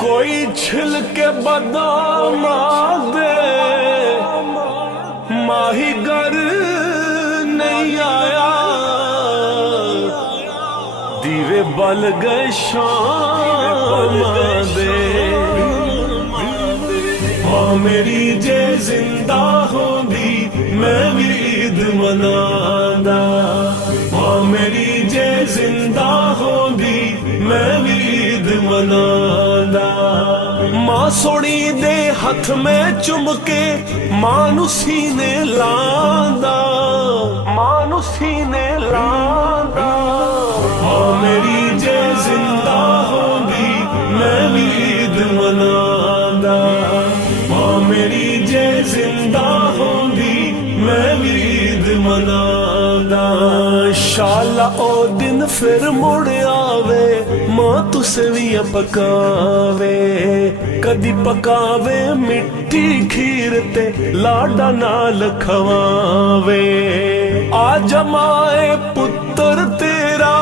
कोई छिलके बादाम दे माही घर नहीं आया, दीवे बल गए शाम दे। माँ मेरी जे जिंदा होंदी मैं भी ईद मनादा, माँ मेरी जे जिंदा होंदी मैं भी ईद मनादा। मां सोनी दे हथ में चुम के मां सीने लांदा, मां सीने लांदा। मां मेरी जे जिंदा होंदी मैं भी ईद मनादा, मां मेरी जे जिंदा होंदी मैं भी ईद मनादा। शाला ओ दिन फिर मुड़ आवे, मां तुसे भी पकावे, कदी पकावे मिठी खीर ते लाडा नाल खवावे। आ जमाए पुत्र तेरा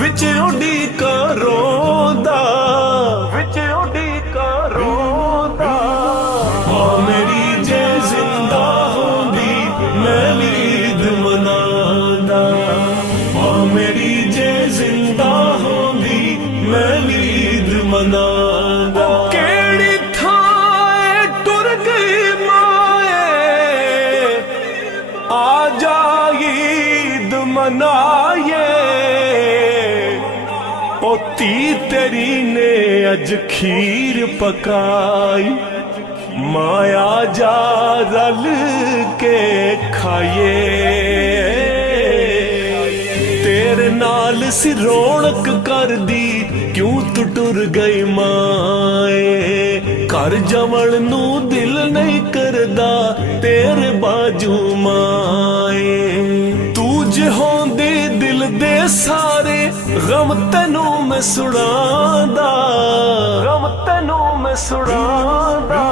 विच उडीका रोंदा, विच उडीका रोंदा। मां मेरी जे जिंदा होंदी मैं भी ईद मनादा, मां मेरी जे जिंदा होंदी मैं भी ईद मनादा। केड़ी थाए टुर गई माए, आ जा ईद मनाए। ओ ती तेरी ने अज खीर पकाई, माया जा रल के खाइए। तेरे नाल सी रौनक कर दी क्यों तू टुर गई माए। घर जमण नू दिल नहीं करदा तेरे बाजू माए। तू जे होंदे दिल दे सारे गम तैनू मैं सुनादा, गम तैनू मैं सुनादा।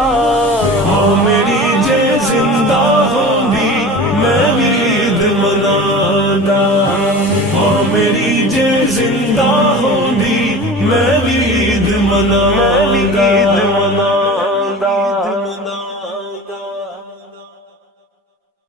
मां मेरी जे जिंदा होंदी मैं भी ईद मनादा, मां मेरी जे जिंदा होंदी मैं भी ईद मनादा।